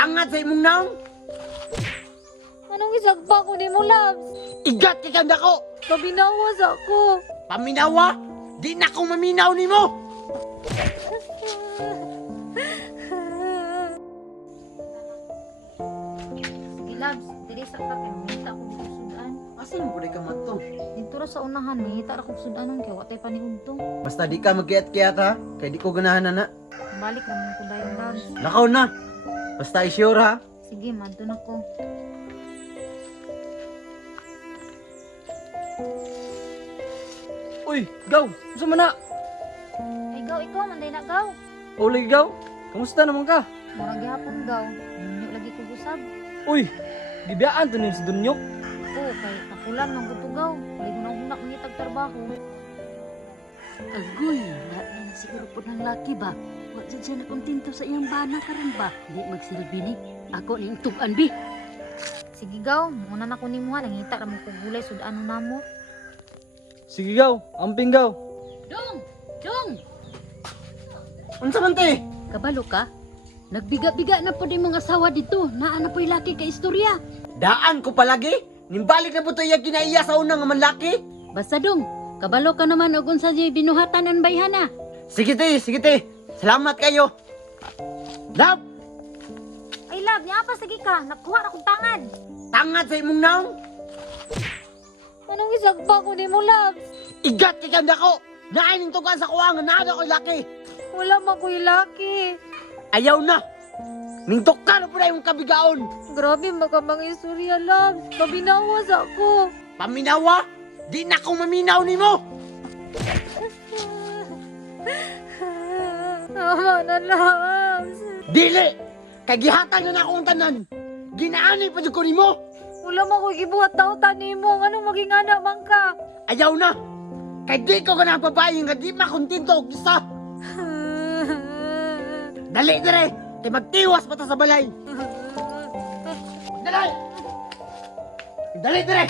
Tangad sa imong naong. Anong isagpa ko ni mo, Labs? Igat kay kanda ko. Pabinawas ako. Paminawa? Di na ko maminaw nimo. Sige, Labs. Dili sa ka kay mita ko dito sudan. Asan mo ka mato? Dito ra sa unahan, mita ra ko sudanon kay watay paniudto. Basta di ka magkiyat-kiyat ha. Kay di ko ganahan na. Balik naman ko dayon, Labs. Nakaw na. Basta i-sure ha. Sige, madto na ko. Uy, Gaw! Gusto mo na? Ikaw, manday na gaw. Uli, Gaw! Kamusta naman ka? Murag gihapon gaw. Ninyo lagi ko gusab. Uy, gibiyaan to ni si Dunyok. Oo, kay nakulan man gusto gaw. Kay gunak mangitag trabaho. Agoy, lahat na siguro po ng laki ba? Wa dyan siya nakontento sa iyang bana karon ba? Di magsilbi ni. Ako ning tugan bi. Sige gaw, muna na ko nimo ha, nangita ra mo ko gulay sudanon namo. Sige, Gaw! Amping, Gaw! Dong! Dong! Unsa man te? Kabalo ka? Nagbiga-biga na po din mong asawa dito. Naa na po'y laki ka istorya. Daan ko palagi. Nimbalik na po to iya ginaiya sa unang nga manlaki. Basta dong, kabalo ka naman og unsa di binuhatan ang bayhana. Sige te, sige te. Salamat kayo. Love, Ay lab, niya pa sige ka, nakuha ra kong tangad. tangad sa imong naong. Anong isagpa ko nimo, Labs? Igat kay kanda ko. Naining tugan sa kuwangan na ako laki. Wala man ko'y laki. Ayaw na. Mintok ka na po na yung kabigaon. Grabe makamang istorya, Labs. Pabinawas ako. Paminawa? Di na ko maminaw nimo. Tama na, Labs. Dili. Kagihatan na akong tanan. Ginaani pa dyan ko nimo. Wala man ko'y gibuhat tautan nimo. Anong maging anak man ka? Ayaw na. Kay di ko ka na babae nga di makontento og isa. Dali dire. Kay magtiwas pa ta sa balay. Dali. Dali dire.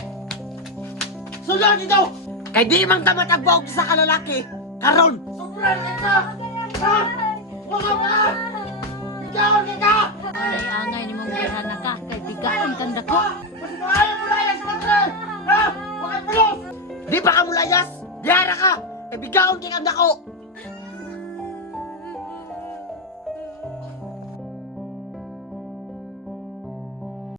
Sulod dito. Kay di man ka matagbaw sa kalalaki. Karon. Sobra ka. Ha? Wala pa. Ikaw ka. Ay angay ni mong bayhana ka kay bigaon kang dako. Mas maayo mo layas matre. Ha? Wakay pulos. Di pa ka mulayas. Biyara ka. Kay bigaon kay kanda ko.